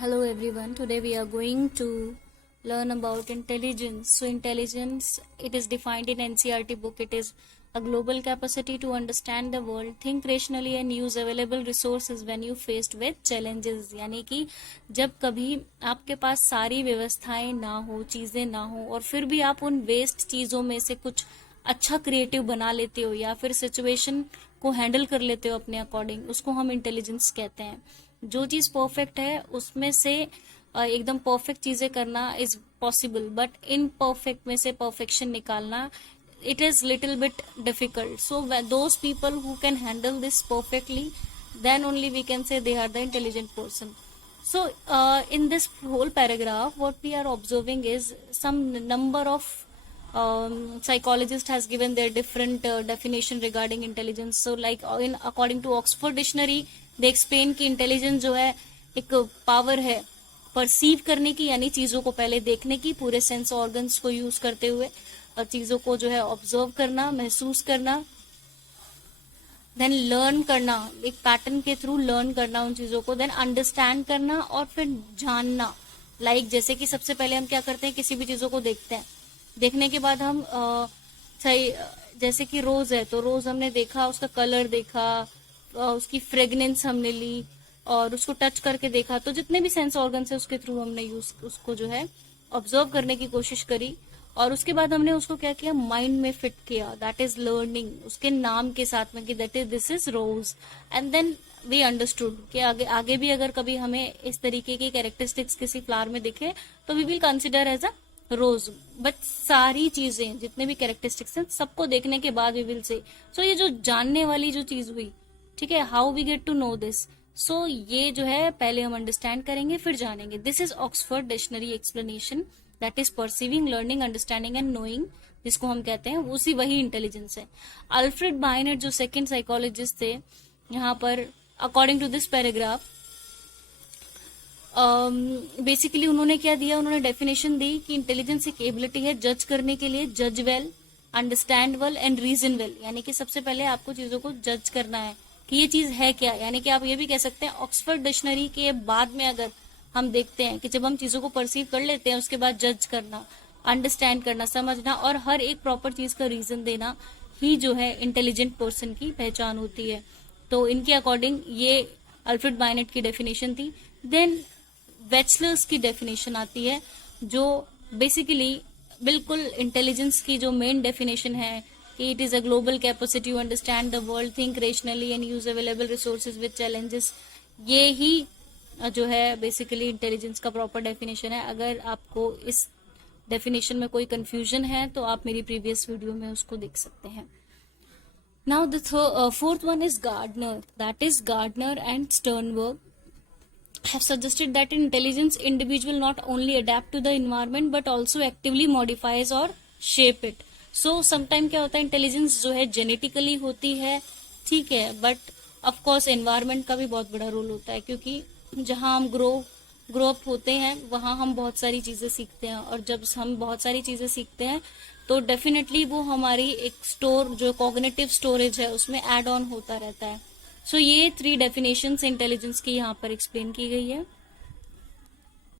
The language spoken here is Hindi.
Hello everyone. Today we are going to learn about intelligence. So intelligence, it is defined in NCERT book. It is a global capacity to understand the world, think rationally and use available resources when you faced with challenges. यानी कि जब कभी आपके पास सारी व्यवस्थाएं ना हो, चीजें ना हो और फिर भी आप उन वेस्ट चीजों में से कुछ अच्छा क्रिएटिव बना लेते हो या फिर सिचुएशन को हैंडल कर लेते हो अपने अकॉर्डिंग, उसको हम इंटेलिजेंस कहते हैं. जो चीज परफेक्ट है उसमें से एकदम परफेक्ट चीजें करना is possible, but in perfect में से परफेक्शन निकालना it is little bit difficult. So those people who can handle this perfectly, then only we can say they are the intelligent person. So in this whole paragraph what we are observing is some number of psychologist has given their different definition regarding intelligence. So like in according to Oxford dictionary they explain कि intelligence जो है एक पावर है परसीव करने की, यानी चीजों को पहले देखने की, पूरे सेंस ऑर्गन्स को यूज करते हुए और चीजों को जो है ऑब्जर्व करना, महसूस करना, देन लर्न करना, एक पैटर्न के थ्रू लर्न करना उन चीजों को, देन अंडरस्टैंड करना और फिर जानना. लाइक जैसे कि सबसे पहले हम क्या करते हैं, किसी भी चीजों को देखते हैं, देखने के बाद हम सही जैसे कि रोज है तो रोज हमने देखा, उसका कलर देखा, उसकी फ्रेग्रेंस हमने ली और उसको टच करके देखा. तो जितने भी सेंस ऑर्गन्स है उसके थ्रू हमने यूज उसको जो है ऑब्जर्व करने की कोशिश करी और उसके बाद हमने उसको क्या किया, माइंड में फिट किया. दैट इज लर्निंग, उसके नाम के साथ में कि that is this is rose. And then we understood कि आगे भी अगर कभी हमें इस तरीके की कैरेक्टरिस्टिक्स किसी फ्लावर में दिखे तो we will consider as a rose. But सारी चीजें जितने भी कैरेक्टरिस्टिक्स हैं सबको देखने के बाद वी विल से. सो ये जो जानने वाली जो चीज हुई, ठीक है, how we get to know this. So ये जो है पहले हम अंडरस्टैंड करेंगे फिर जानेंगे. This is Oxford dictionary explanation. That is perceiving, learning, understanding and knowing, जिसको हम कहते हैं उसी वही इंटेलिजेंस है. अल्फ्रेड बाइनेट जो सेकंड साइकोलॉजिस्ट थे यहाँ पर, according to this paragraph, basically उन्होंने क्या दिया, उन्होंने डेफिनेशन दी कि इंटेलिजेंस एक एबिलिटी है जज करने के लिए, जज well, understand well and reason well. यानी कि सबसे पहले आपको चीजों को जज करना है कि ये चीज है क्या. यानी कि आप ये भी कह सकते हैं ऑक्सफोर्ड डिक्शनरी के बाद में अगर हम देखते हैं कि जब हम चीजों को परसीव कर लेते हैं उसके बाद जज करना, अंडरस्टैंड करना, समझना और हर एक प्रॉपर चीज का रीजन देना ही जो है इंटेलिजेंट पर्सन की पहचान होती है. तो इनके अकॉर्डिंग ये अल्फ्रेड बाइनेट की डेफिनेशन थी. देन वेचलर्स की डेफिनेशन आती है जो बेसिकली बिल्कुल इंटेलिजेंस की जो मेन डेफिनेशन है कि it is a global capacity to understand the world, think rationally and use available resources with challenges. ये ही जो है बेसिकली इंटेलिजेंस का प्रॉपर डेफिनेशन है. अगर आपको इस डेफिनेशन में कोई कंफ्यूजन है तो आप मेरी प्रीवियस वीडियो में उसको देख सकते हैं. Now the fourth one is Gardner. That is Gardner and Sternberg have suggested that intelligence individual not only adapt to the environment but also actively modifies or shape it. So sometime क्या होता है, इंटेलिजेंस जो है जेनेटिकली होती है, ठीक है, बट ऑफ कोर्स एनवायरमेंट का भी बहुत बड़ा रोल होता है क्योंकि जहां हम ग्रो अप होते हैं वहां हम बहुत सारी चीजें सीखते हैं और जब हम बहुत सारी चीजें सीखते हैं तो डेफिनेटली वो हमारी एक स्टोर जो कॉग्निटिव स्टोरेज है उसमें एड ऑन होता रहता है. सो ये 3 डेफिनेशंस इंटेलिजेंस की यहाँ पर एक्सप्लेन की गई है.